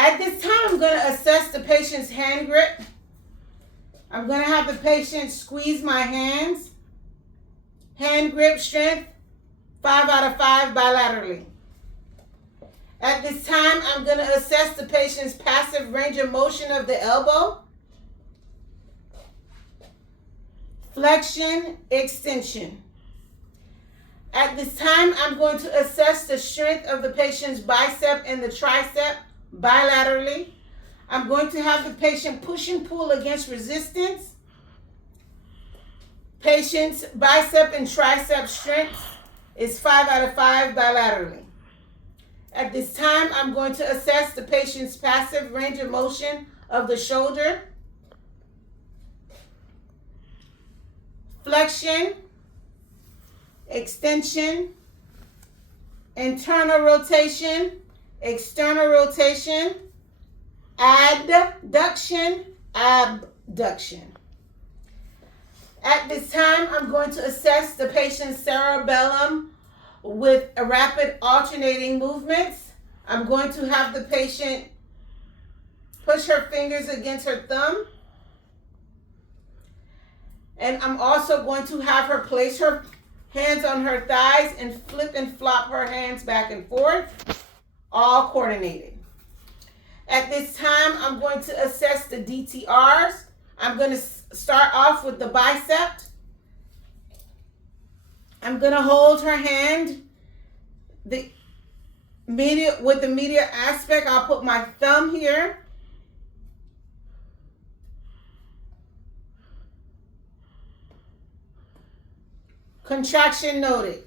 At this time, I'm going to assess the patient's hand grip. I'm going to have the patient squeeze my hands. Hand grip strength, 5 out of 5 bilaterally. At this time, I'm going to assess the patient's passive range of motion of the elbow. Flexion, extension. At this time, I'm going to assess the strength of the patient's bicep and the tricep bilaterally. I'm going to have the patient push and pull against resistance. Patient's bicep and tricep strength is 5 out of 5 bilaterally. At this time, I'm going to assess the patient's passive range of motion of the shoulder. Flexion, extension, internal rotation, external rotation, adduction, abduction. At this time, I'm going to assess the patient's cerebellum with rapid alternating movements. I'm going to have the patient push her fingers against her thumb. And I'm also going to have her place her hands on her thighs and flip and flop her hands back and forth, all coordinated. At this time, I'm going to assess the DTRs. I'm going to start off with the bicep. I'm going to hold her hand with the medial aspect. I'll put my thumb here. Contraction noted.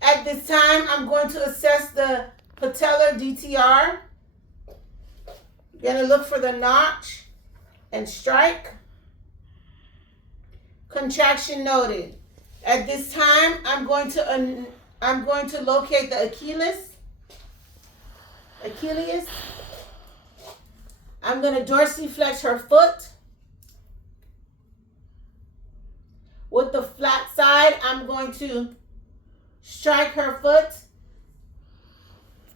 At this time, I'm going to assess the patellar DTR. Going to look for the notch and strike. Contraction noted. At this time, I'm going to locate the Achilles. I'm going to dorsiflex her foot. With the flat side, I'm going to strike her foot.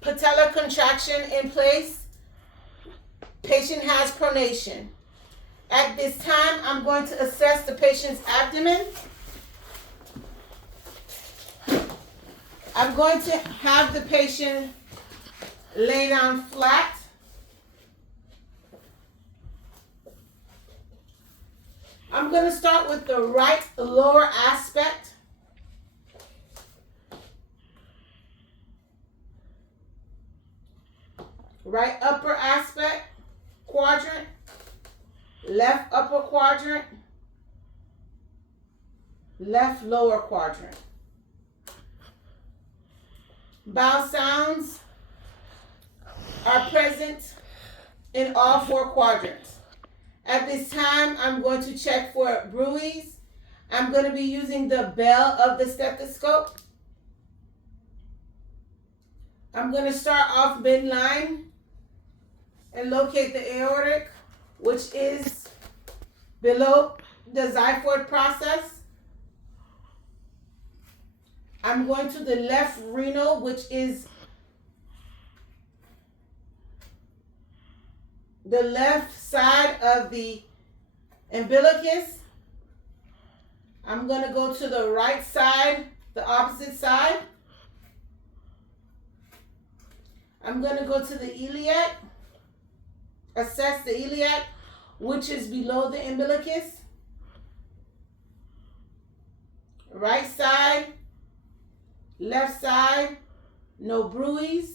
Patellar contraction in place. Patient has pronation. At this time, I'm going to assess the patient's abdomen. I'm going to have the patient lay down flat. I'm going to start with the right lower aspect. Right upper aspect, quadrant, left upper quadrant, left lower quadrant. Bowel sounds are present in all 4 quadrants. At this time, I'm going to check for bruits. I'm going to be using the bell of the stethoscope. I'm going to start off midline and locate the aortic, which is below the xiphoid process. I'm going to the left renal, which is the left side of the umbilicus. I'm going to go to the right side, the opposite side. I'm going to go to the iliac, assess the iliac, which is below the umbilicus. Right side, left side, no bruits.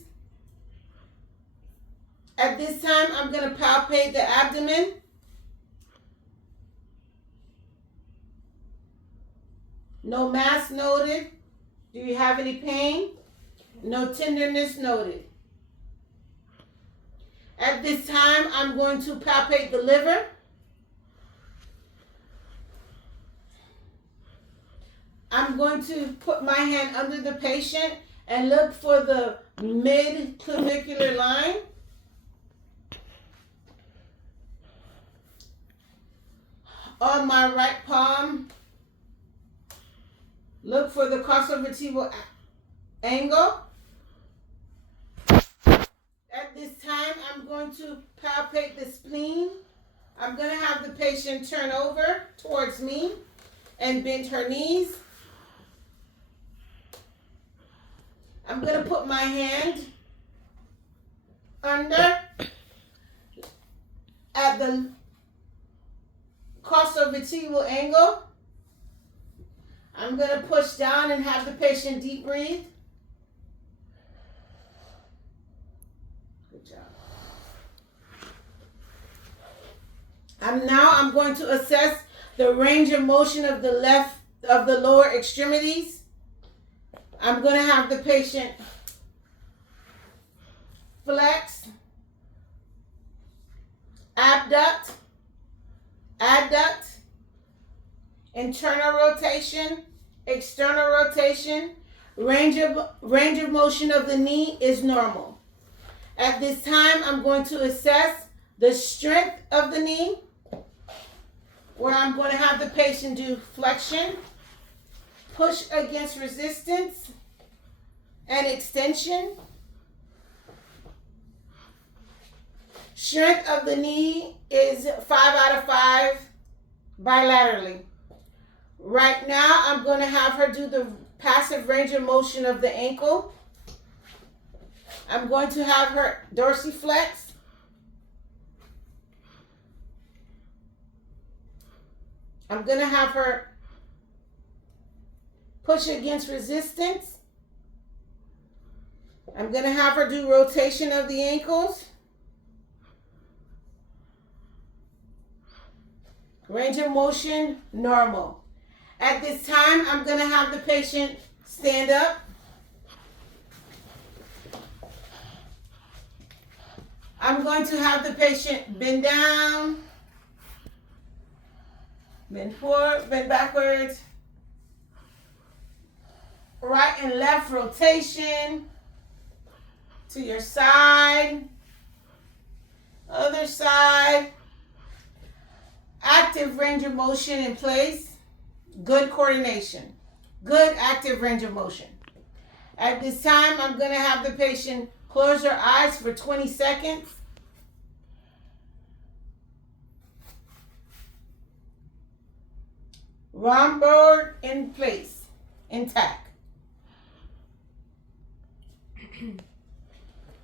At this time, I'm going to palpate the abdomen. No mass noted. Do you have any pain? No tenderness noted. At this time, I'm going to palpate the liver. I'm going to put my hand under the patient and look for the mid-clavicular line. On my right palm, look for the crossovertebral angle. At this time, I'm going to palpate the spleen. I'm going to have the patient turn over towards me and bend her knees. I'm going to put my hand under at the costovertebral angle. I'm going to push down and have the patient deep breathe. Good job. I'm going to assess the range of motion of the lower extremities. I'm going to have the patient flex, abduct, adduct, internal rotation, external rotation. Range of motion of the knee is normal. At this time, I'm going to assess the strength of the knee, where I'm going to have the patient do flexion, push against resistance, and extension. Strength of the knee is 5 out of 5 bilaterally. Right now, I'm going to have her do the passive range of motion of the ankle. I'm going to have her dorsiflex. I'm going to have her push against resistance. I'm going to have her do rotation of the ankles. Range of motion, normal. At this time, I'm going to have the patient stand up. I'm going to have the patient bend down, bend forward, bend backwards. Right and left rotation to your side, other side. Active range of motion in place. Good coordination. Good active range of motion. At this time, I'm going to have the patient close their eyes for 20 seconds. Rhomboid in place, intact.